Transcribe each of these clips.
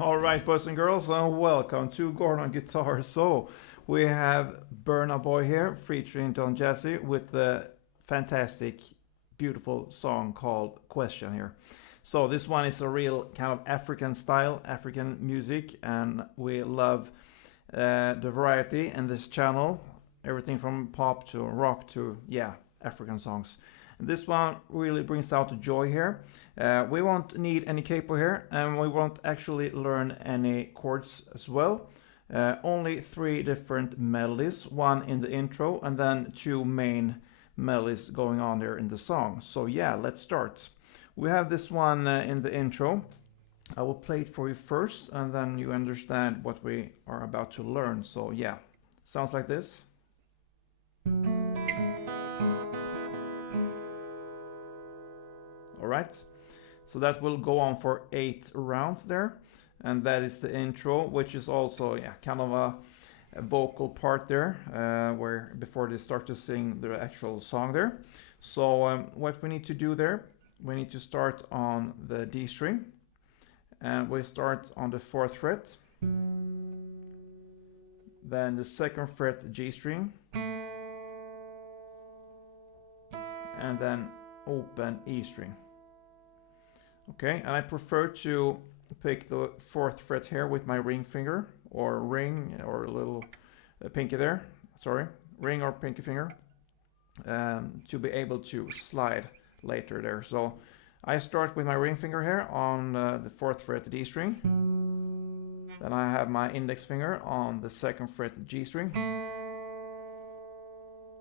All right, boys and girls, welcome to Gordon Guitar. So we have Burna Boy here featuring Don Jazzy with the fantastic, beautiful song called Question here. So this one is a real kind of African style, African music, and we love the variety in this channel. Everything from pop to rock to, yeah, African songs. This one really brings out the joy here. We won't need any capo here, and we won't actually learn any chords as well. Only three different melodies, one in the intro and then two main melodies going on there in the song. So yeah, let's start. We have this one in the intro. I will play it for you first and then you understand what we are about to learn. So yeah, sounds like this. Alright, so that will go on for 8 rounds there, and that is the intro, which is also kind of a vocal part there, where before they start to sing the actual song there. So what we need to do there, we need to start on the D string, and we start on the 4th fret, then the 2nd fret G string, and then open E string. Okay, and I prefer to pick the 4th fret here with my ring finger, or ring, or a little pinky there, sorry, ring or pinky finger, to be able to slide later there. So I start with my ring finger here on the 4th fret D string, then I have my index finger on the 2nd fret G string,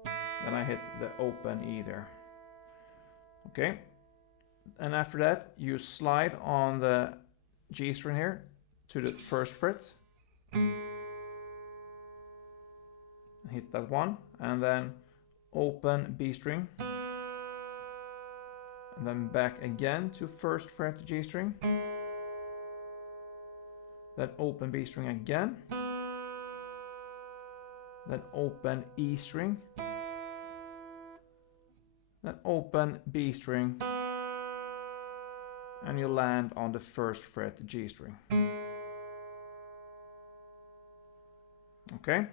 then I hit the open E there. Okay, and after that you slide on the G string here to the 1st fret, hit that one, and then open B string, and then back again to 1st fret G string, then open B string again, then open E string, then open B string, and you land on the 1st fret G string. Okay,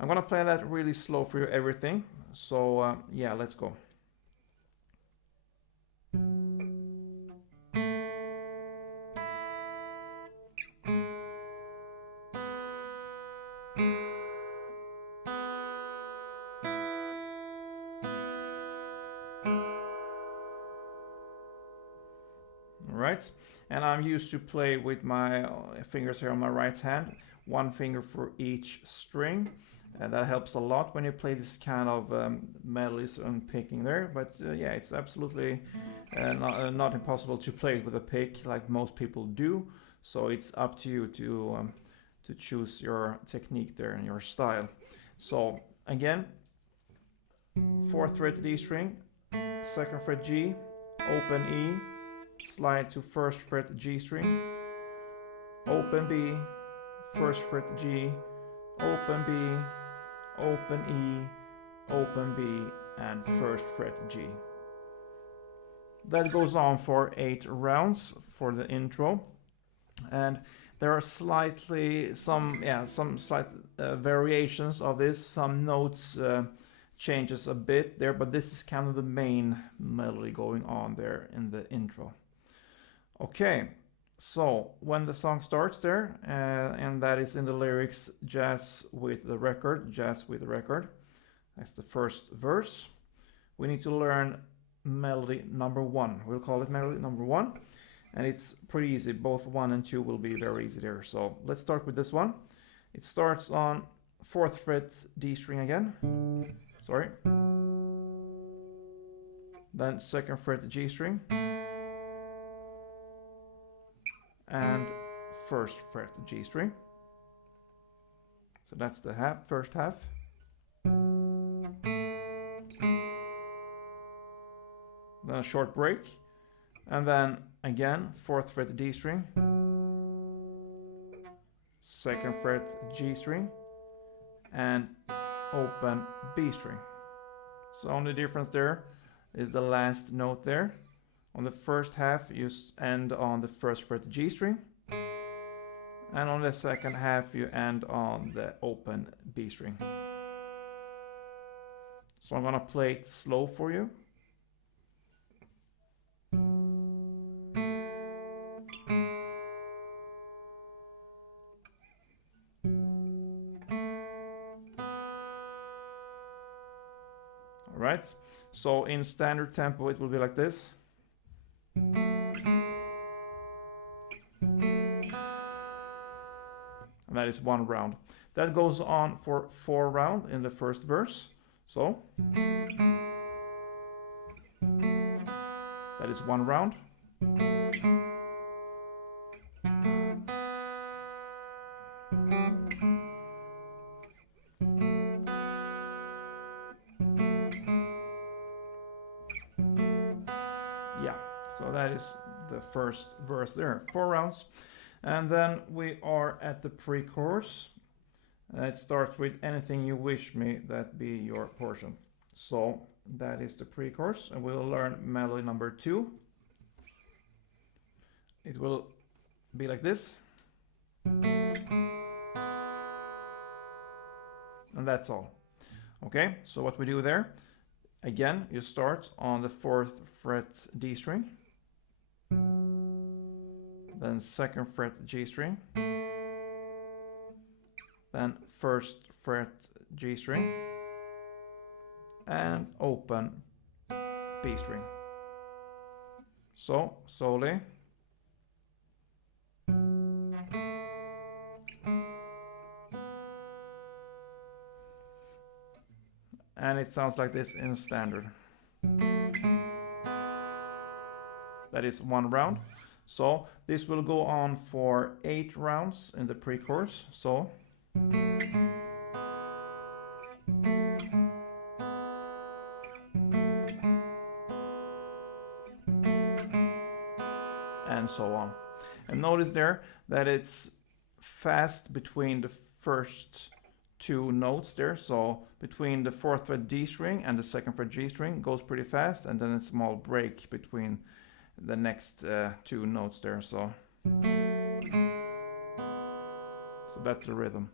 I'm gonna play that really slow for you, everything. So yeah, let's go. Right, and I'm used to play with my fingers here on my right hand, one finger for each string, and that helps a lot when you play this kind of melodies and picking there. But yeah, it's absolutely not impossible to play it with a pick like most people do, so it's up to you to choose your technique there and your style. So again, 4th fret D string, 2nd fret G, open E, slide to 1st fret G string, open B, 1st fret G, open B, open E, open B, and 1st fret G. That goes on for 8 rounds for the intro, and there are some slight variations of this. Some notes changes a bit there, but this is kind of the main melody going on there in the intro. Okay, so when the song starts there, and that is in the lyrics, jazz with the record, that's the first verse. We need to learn melody number 1. We'll call it melody number 1, and it's pretty easy. Both 1 and 2 will be very easy there. So let's start with this one. It starts on 4th fret D string again, sorry, then 2nd fret G string, and 1st fret G string. So that's the first half. Then a short break, and then again 4th fret D string, 2nd fret G string, and open B string. So only difference there is the last note there. On the first half you end on the 1st fret G string, and on the second half you end on the open B string. So I'm gonna play it slow for you. Alright, so in standard tempo it will be like this. And that is 1 round. That goes on for 4 rounds in the first verse. So that is 1 round. Yeah, so that is the first verse there. 4 rounds. And then we are at the pre-chorus. It starts with anything you wish me, that be your portion. So that is the pre-chorus, and we'll learn melody number 2. It will be like this. And that's all. Okay, so what we do there, again, you start on the 4th fret D string, then 2nd fret G string, then 1st fret G string, and open B string. So, slowly. And it sounds like this in standard. That is 1 round. So this will go on for 8 rounds in the pre-chorus. So and so on. And notice there that it's fast between the first 2 notes there. So between the 4th fret D string and the 2nd fret G string goes pretty fast, and then a small break between the next 2 notes there. So that's the rhythm.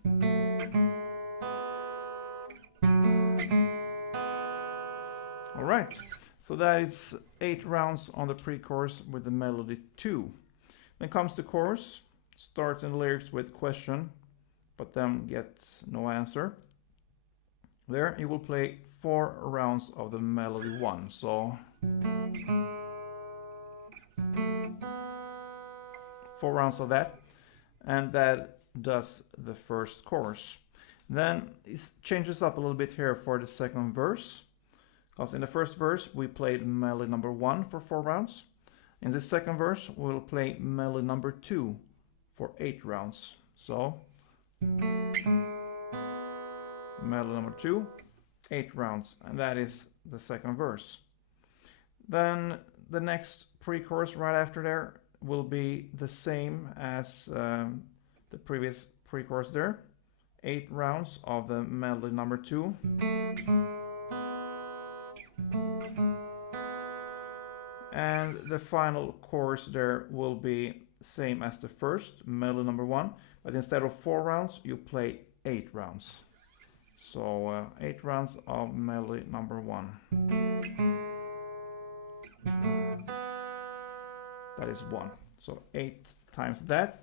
All right, so that is 8 rounds on the pre-chorus with the melody 2. Then comes the chorus. Starts in the lyrics with question, but then gets no answer. There you will play 4 rounds of the melody 1. So 4 rounds of that, and that does the first chorus. Then it changes up a little bit here for the second verse, because in the first verse we played melody number 1 for 4 rounds. In the second verse we'll play melody number 2 for 8 rounds. So melody number 2, 8 rounds, and that is the second verse. Then the next pre-chorus right after there will be the same as the previous pre-chorus there. 8 rounds of the melody number 2. And the final chorus there will be same as the first, melody number 1, but instead of 4 rounds you play 8 rounds. So 8 rounds of melody number 1. That is 1. So 8 times that.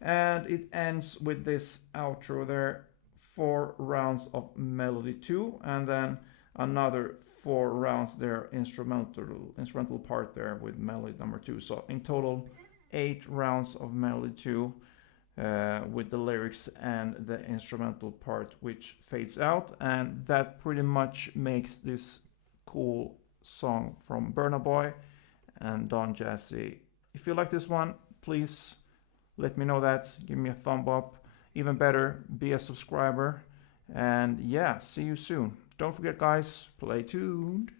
And it ends with this outro there. 4 rounds of melody 2, and then another 4 rounds there, instrumental part there with melody number 2. So in total 8 rounds of melody 2 with the lyrics and the instrumental part which fades out, and that pretty much makes this cool song from Burna Boy and Don Jazzy. If you like this one, please let me know that. Give me a thumb up. Even better, be a subscriber. And yeah, see you soon. Don't forget, guys, play tuned.